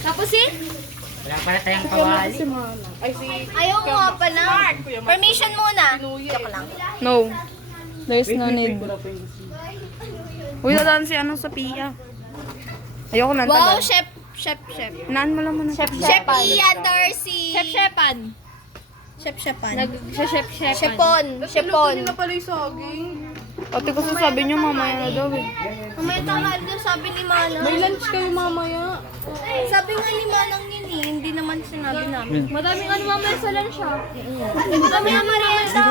Tapos eh? Wala pala tayong kawali. Ayaw mo nga pala. Permission muna. Joke lang. No. There's no need. Uy, dadaan si ano sa Pia. Ayoko na. Wow, tagal. chef. Naan mo lang muna. Chef Ian Darcy. Chef-chepan. Chef-chepan. Nag-chef-chepan. Chepon. pala yung saging. Ate kasi sabi niyo mamaya na daw eh. Mamaya tanghali daw sabi ni Manang. May lunch kayo mamaya. Sabi nga ni Manang yun eh. Hindi naman sinabi namin. Madaming ano mamaya sa lunch ha. Madami nga merienda.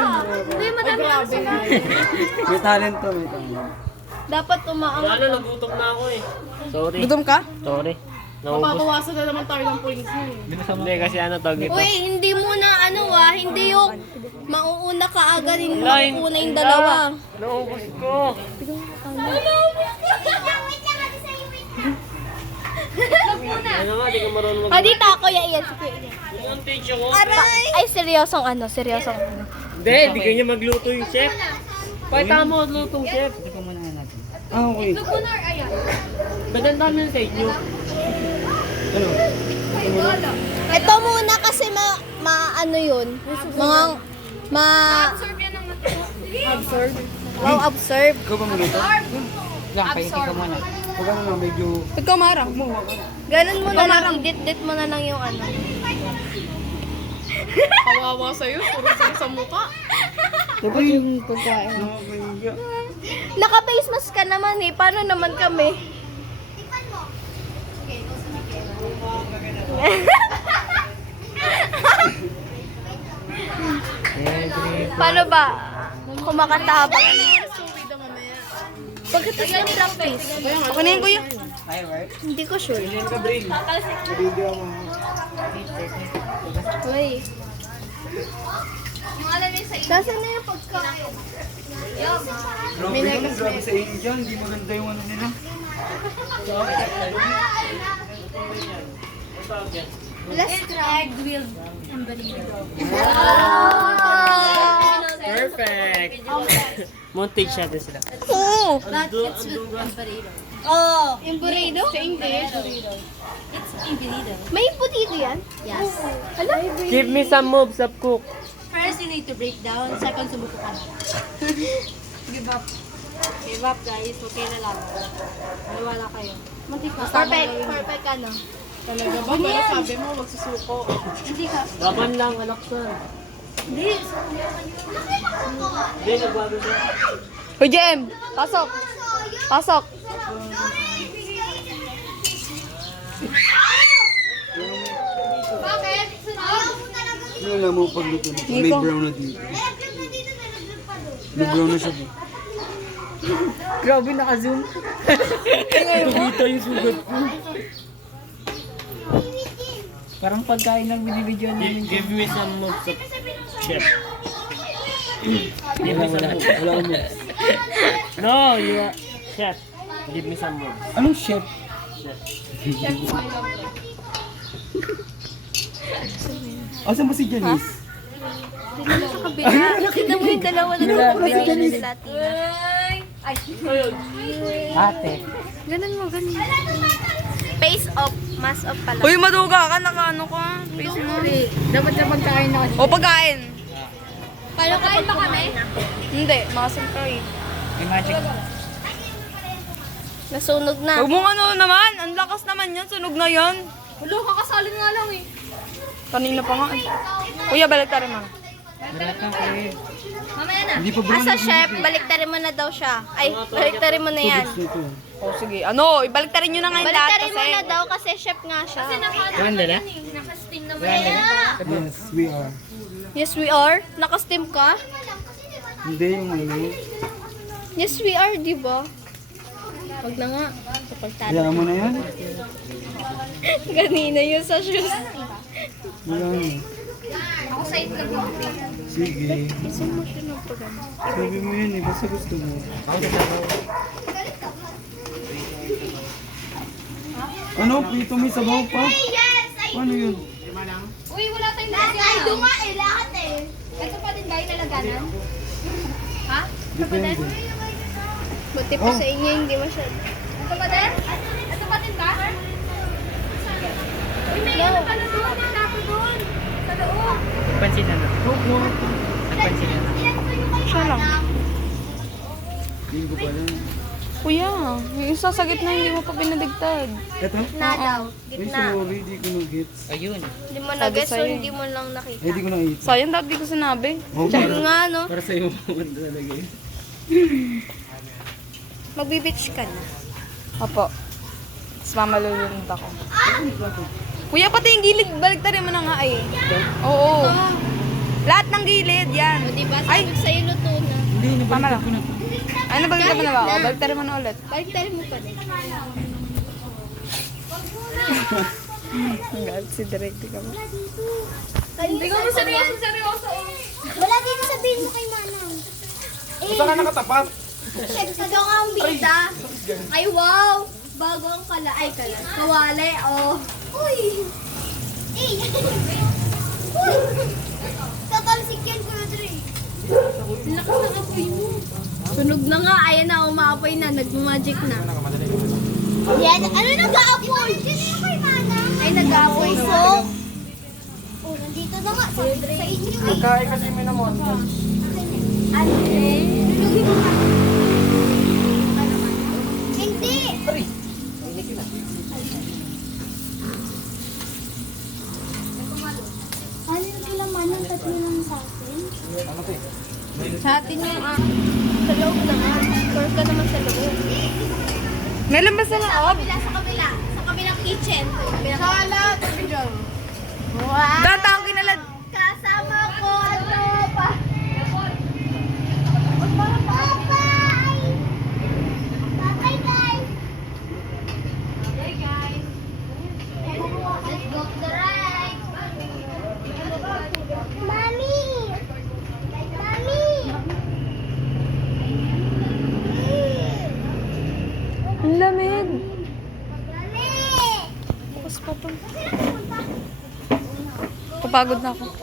Hindi, madami ano sa lunch. May talent to, may talent. Dapat umaangat. Wala, nagutom na ako eh. Sorry. Gutom ka? Sorry. Naubos. Papawasan na naman tayo ng points niya eh. Hindi kasi ano tawag ito. Uy, hindi muna hindi yung mauuna ka agad, hindi Line. mauuna yung dalawa. Naubos ko. Ano nga, di ka marunong mag- Dito ako, yan. Yung teacher ko. Aray! Ay, seryosong ano. Hindi, di kanya magluto yung chef. Pakita mo ang lutong chef. Ah, okay. Maganda naman sa inyo. Ito muna kasi ano yun. Absorb. Ikaw ba magluto? Yan, paintin ka muna. Huwag ka naman medyo... Ikaw marang. Ganun mo na lang, idit mo na lang yung ano. Kawawa sa'yo. Puro sa mukha. Diba yung pagkain? Nakakaiya. Naka-face mask ka naman eh. Paano naman kami? Paano ba? Kumakanta habang ano? Pagkatapos ng practice. Okay na yan, kuya. Hindi ko sure. Video mo. Uy. Saan na yung pagkain? Grabe naman, grabe sa India. Hindi maganda yung ano nila. Let's try grilled. Perfect. Montage natin sila. Oo. Oh, yung burrito? Sa English. May burrito yan? Yes. Hala? Give me some moves up cook. First, you need to break down. Second, sumuko ka na. Give up. Give up, guys. Okay na lang. Maniwala kayo. Perfect ano? Talaga ba? Pero sabi mo, magsusuko. Hindi ka. Laban lang, alaksan. Hindi. Hindi, nagbago siya. Uy, Jem! Pasok! Pasok! Ano alam mo pagluto nito? May brown na dito. May brown na siya. Grabe, naka-zoom. Nakita yung sugat ko. Parang pagkain lang binibidyo Give me some moves up chef. Wala, wala. Wala mo. No, you are chef. Give me some moves. Anong chef? Asan ba si Janice? Sa kabila. Kita mo yung dalawa na combination nila, Tina. Ate. Ganun mo. Face off. Mask off pala. Uy, maduga ka. Naka-ano ka. Face mo. Dapat na pagkain na. O, pagkain. Paano kain pa kami? Hindi, makasam ka eh. May magic. Nasunog na. Huwag mong ano naman. Ang lakas naman yan. Sunog na yan. Wala, kakasalin nga lang eh. Kanina pa nga eh. Kuya, balik tayo mo. Mamaya na. Hindi pa brown. Asa chef, baliktarin mo na daw siya. Ay, baliktarin mo na yan. Dito. O, sige. Ano, ibaliktarin nyo na ngayon lahat Baliktarin mo kasi. na daw kasi chef nga siya. Ganda na? Naka-steam na Yes, we are. Yes, we are. Naka-steam ka? Hindi yung ano. Yes, we are, di ba? Wag na nga. Kapagtalo. Kaya mo na yan? Ganina yun sa shoes. Wala na. Ako sa itlog lang. Sige. Gusto mo siya ng pagano. Sabi mo yun eh. Basta gusto mo. Ano? Prito may sabaw pa? Ano yun? Uy, wala tayong laganan. Ay, dunga eh, lahat eh. Ito pa din ba yung nalaganan? Ha? Depende. Buti pa sa inyo, hindi masyado. Ito pa din? Siya lang. Hindi ko pa lang. Kuya, yung isa sa gitna hindi mo pa pinadigtad. Eto? Na daw. Ay, Gitna. sorry, di ko na-gets. Ayun. Hindi mo Sabi na-guess so sa'yo. hindi mo lang nakita. Ay, di ko nakita. Sayang dapat di ko sinabi. Oh, Yun nga, no? Para sa'yo pumunta talaga yun. Magbe-beach ka na. Opo. Tapos mamalulunod ako. Kuya, pati yung gilid, baligtarin mo na nga eh. Oo. Lahat ng gilid, yan. O, diba? Ay, Sabi ko sa'yo luto na. Hindi, tama nabaliktad lang. ko na to. Ay, nabaligtad mo na ba ako? Baligtarin mo na ulit. Balik mo pa din. Ang galit si Drake, di ka ba? Hindi ko mo seryoso. Wala dito sabihin mo kay Manang. Basta ka nakatapat. Sa daw ang bida. Ay, wow! Bago ang kawali, oh. Uy! Eh! Uy! Tatalsik yan, Kuya Dre. Lakas ng apoy mo. Sunog na nga, ayan na, umaapoy na, nagmamagic na. Yan, ano nag-aapoy? Ay, nag-aapoy so. Oh, nandito na nga, sa inyo. Pagkain kasi may naman. Ano eh? Lulugin mo ka. Hindi! Ano yung kailangan ng tatlo lang sa atin? Sa atin yung sa loob naman. Sure ka naman sa loob. May lambas na Sa loob. kabila, sa kabila. Sa kabilang kitchen. Sa lahat. Wow! Gata ang kinalad. Kasama ko, ano pa? Bye-bye! Bye-bye, guys! Hey, guys! Let's go to the right! Mommy! Mommy! Ang lamig. Mommy! Bukas pa to. Papagod na ako.